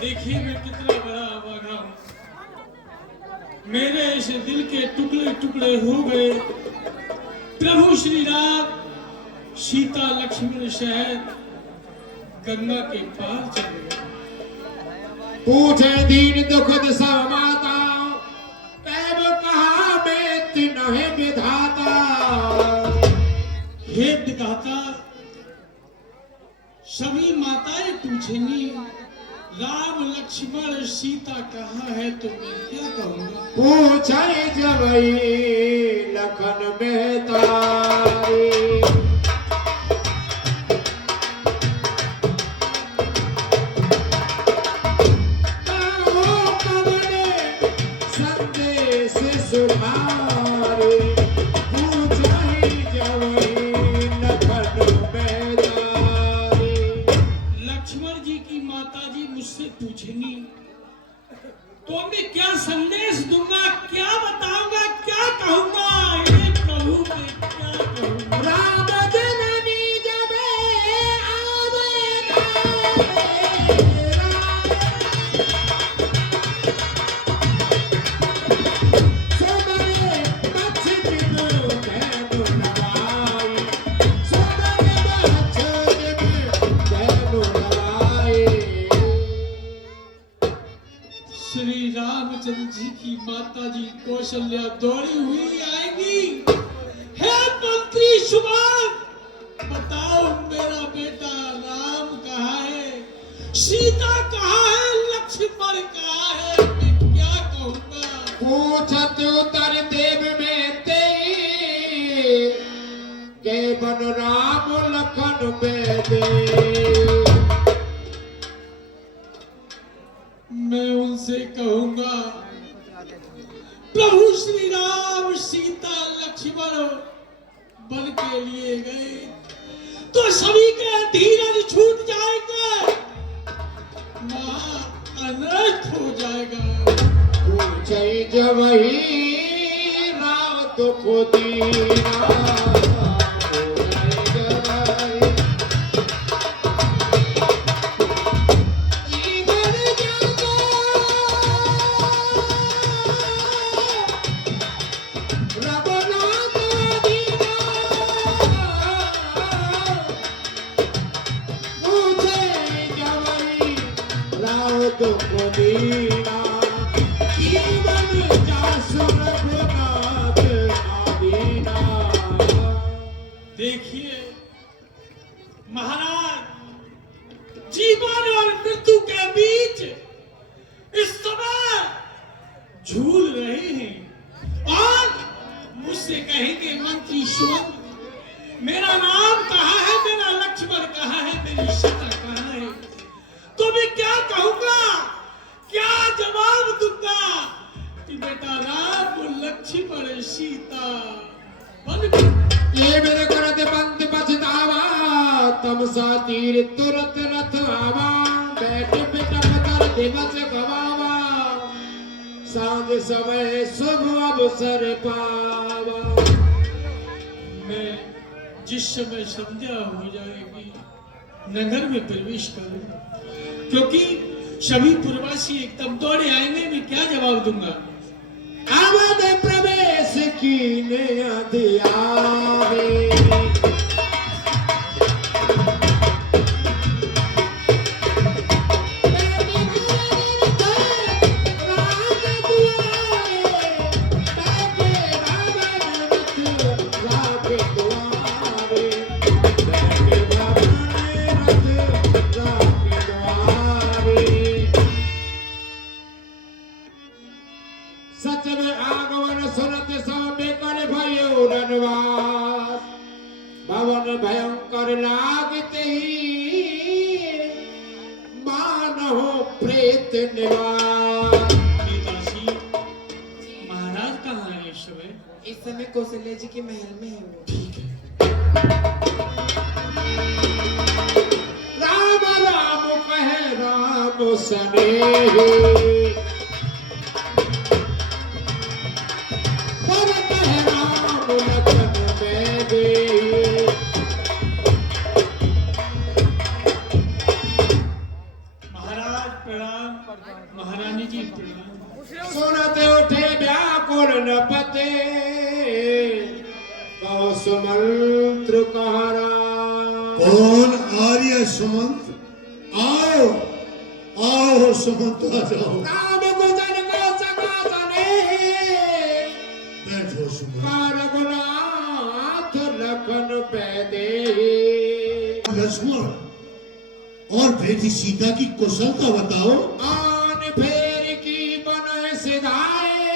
देखिए मैं कितना बड़ा अभागा हूँ। मेरे ऐसे दिल के टुकड़े टुकड़े हो गए। प्रभु श्री राम सीता लक्ष्मण सहित गंगा के पार चले गए। पूछे दीन दुखद सब माता, तैब कहा मैं तिन्हे विधाता। हे विधाता, सभी माताएं पूछेंगी राम लक्ष्मण सीता कहाँ है, तो मैं क्या कहूँगा। पूछे जवई लखन मेहतारी। संदेश सुधारे, पूछे जवई लखन मेहतारी। लक्ष्मण जी की माता जी मुझसे पूछेंगी तो मैं क्या संदेश दूंगा, क्या बताऊंगा, क्या कहूंगा। हे प्रभु मैं क्या कहूंगा। राम जननी जब आवे सुमरे बचन धैनु लगाई। सुमरे बचन धैनु लगाई। श्री रामचंद्र जी की माता जी कौशल्या दौड़ी हुई आएगी। हे मंत्री सुमान, बताओ मेरा बेटा राम कहाँ है, सीता कहाँ है, लक्ष्मण कहाँ है, मैं क्या कहूँगा। पूछत उतर देव में ते, के बन राम लखन में दे। मैं उनसे कहूँगा प्रभु श्री राम सीता लक्ष्मण बन के लिए गए तो सभी के धीरज छूट जाएंगे, महा अनर्थ हो जाएगा। पूछे जवही रात को दीना। देखिए महाराज, जीवन और मृत्यु के बीच इस समय झूल रहे हैं और मुझसे कहेंगे मंत्री सुमन, मेरा नाम कहाँ है, मेरा लक्ष्मण कहाँ है, मेरी सीता कहाँ है, तो मैं क्या कहूँगा, क्या जवाब दूंगा कि बेटा राम लक्ष्मण सीता बन गए। ये मेरे करते पंथ पछतावा, तम सा तीर तुरत रथ आवा। बैठ बेटा कर दिवस गवावा, सांझ समय शुभ अवसर पावा। मैं जिस समय संध्या हो जाएगी नगर में प्रवेश करूंगा, क्योंकि सभी पूर्वासी एकदम दौड़े आएंगे, मैं क्या जवाब दूंगा। अवध प्रवेश कीने अधियावे, सच में आगमन सुनत सब कर भयो रनवास। भवन भयंकर लागते ही मानव प्रेत निवास। पिताजी, महाराज कहाँ है इस समय। इस समय कौशल्या जी के महल में है वो। ठीक है। राम राम कहे राम सनेही, पर कहे राम लखन में दे। महाराज प्रणाम महारानी जी प्रणाम। सुनते उठे व्याकुल नपते कहो सुमंत्र कहारा। कौन आर्य सुमंत? आओ आओ सुमंत आ जाओ। राम गुजर को सका जाने बैठो सुमंत। कार गुनाथ लखन पैदे। लक्ष्मण और बेटी सीता की कुशलता बताओ। आन फेर की बन सिधाए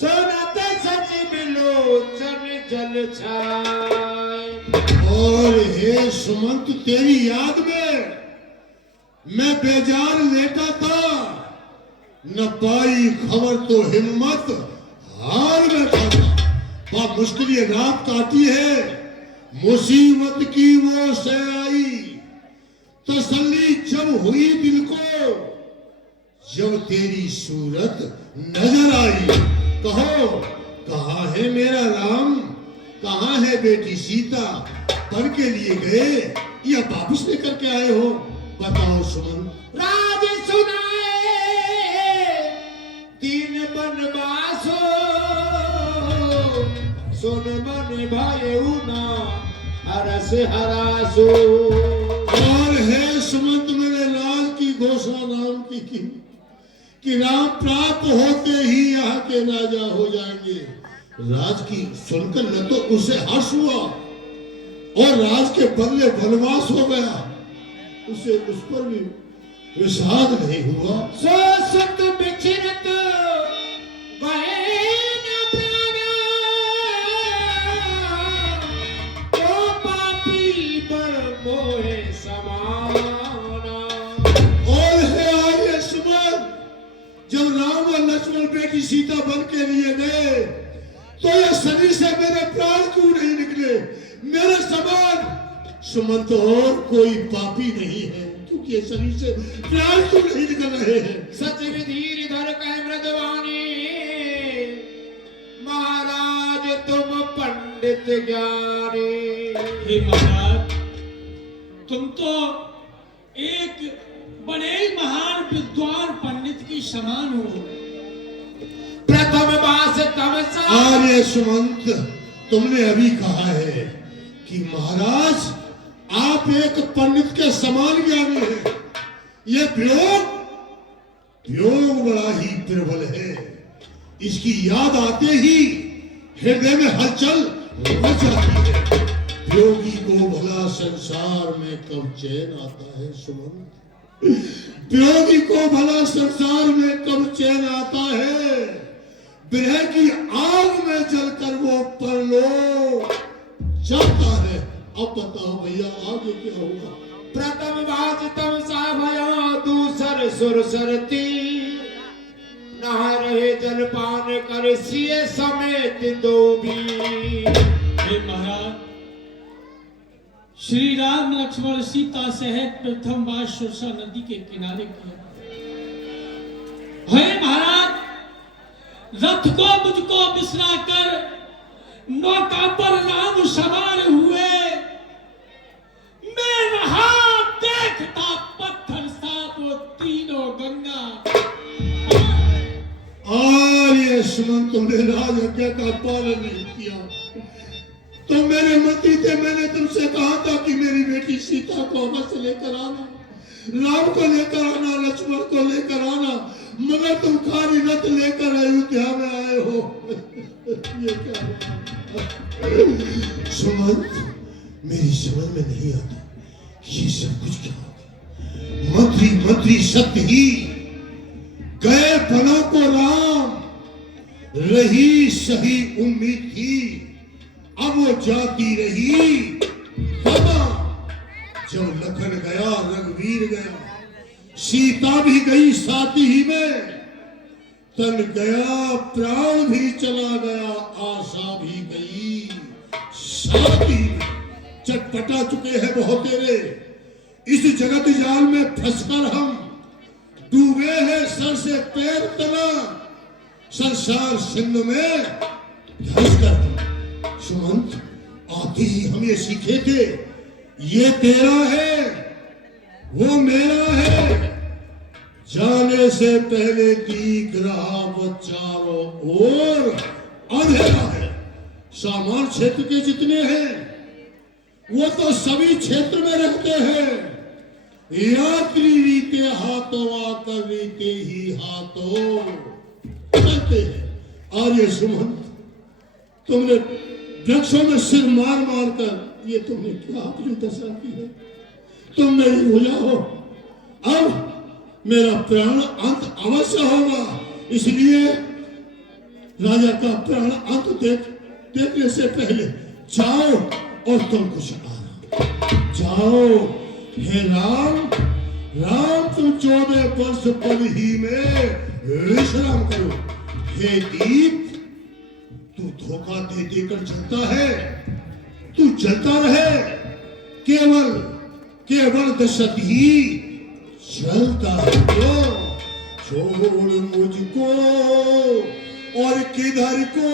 सुनत सच बिलोचन जल छाए। और हे सुमंत तेरी याद में मैं बेजार लेटा था, न पाई खबर तो हिम्मत हार बैठा था। बा मुश्किल ये रात काटी है, मुसीबत की वो से आई तसल्ली जब हुई दिल को, जब तेरी सूरत नजर आई। कहो कहाँ है मेरा राम, कहाँ है बेटी सीता? पढ़ के लिए गए या वापिस लेकर के आए हो? बताओ सुमन। राज सुनाए तीन बनवासो सुन मन भाई उना हरस हरासो। और है सुमंत मैंने राज की घोषणा राम की कि राम प्राप्त होते ही यहाँ के राजा हो जाएंगे। राज की सुनकर न तो उसे हर्ष हुआ और राज के बदले वनवास हो गया, उसे उस पर भी विषाद नहीं हुआ। सो सुत बिछिरत गए न प्राणा ओ पापी बड़ मोहे समाना। और है आर्य सुमन, जब राम और लक्ष्मण बेटी सीता बन के लिए गए तो यह शरीर से मेरे प्राण क्यों नहीं निकले? मेरे समान सुमंत और कोई पापी नहीं है, क्योंकि ये शरीर से प्राण क्यों नहीं निकल रहे हैं? सच विधीर धर कह मृदवानी महाराज तुम पंडित ज्ञानी। हे महाराज, तुम तो एक बड़े ही महान विद्वान पंडित की समान हो। प्रथम बास तमसा आर्य सुमंत, तुमने अभी कहा है कि महाराज आप एक पंडित के समान ज्ञानी हैं। ये वियोग बड़ा ही प्रबल है। इसकी याद आते ही हृदय में हलचल मच जाती है। वियोगी को भला संसार में कब चैन आता है सुमन? वियोगी को भला संसार में कब चैन आता है? विरह की आग में जलकर वो परलोक जाता है। अब बताओ भैया आगे क्या हुआ? प्रथम बाज तमसा भया दूसर सुर सरती नहा रहे जलपान कर सिए समेत दो भी। हे महाराज, श्री राम लक्ष्मण सीता सहित प्रथम बार सुरसा नदी के किनारे किया। हे महाराज, रथ को मुझको बिसरा कर नौका पर राम सवार हुए। मैं रहा देखता पत्थर सा वो तीनों गंगा। आर्य सुमन, तुमने राज आज्ञा का पालन नहीं किया। तो मेरे मंत्री थे, मैंने तुमसे कहा था कि मेरी बेटी सीता को अवश्य लेकर आना, राम को लेकर आना, लक्ष्मण को लेकर आना, मगर तुम खाली रथ लेकर अयोध्या में आए हो। ये क्या सुमंत, मेरी समझ में नहीं आता ये सब कुछ क्या हो गया। मंत्री मंत्री सत्य ही गए फलों को राम, रही सही उम्मीद थी, अब वो जाती रही खबा। जब लखन गया रघुवीर गया, सीता भी गई साथी ही में, तन गया प्राण भी चला गया, आशा भी गई साथी में। चटपटा चुके हैं बहुत तेरे, इस जगत जाल में फंसकर हम डूबे हैं सर से पैर तना, संसार सिंध में धंसकर। सुमंत, आते ही हम ये सीखे थे, ये तेरा है वो मेरा है। जाने से पहले दिख रहा वो चारों ओर अंधेरा है। सामान क्षेत्र के जितने हैं वो तो सभी क्षेत्र में रहते हैं। यात्री रीते हाथों आकर रीते ही हाथों चलते हैं। आर्य सुमंत, तुमने वृक्षों में सिर मार मार कर ये तुमने क्या अपनी दशा की है। तुम मेरी भुजा हो। अब मेरा प्राण अंत अवश्य होगा, इसलिए राजा का प्राण अंत देखने से पहले जाओ और तुम कुछ आना। जाओ। हे राम, राम तुम 14 वर्ष पल ही में विश्राम करो। हे दीप, तू धोखा दे देकर जलता है। तू जलता रहे, केवल दशरथ ही चलता है। छोड़ मुझको और किधर को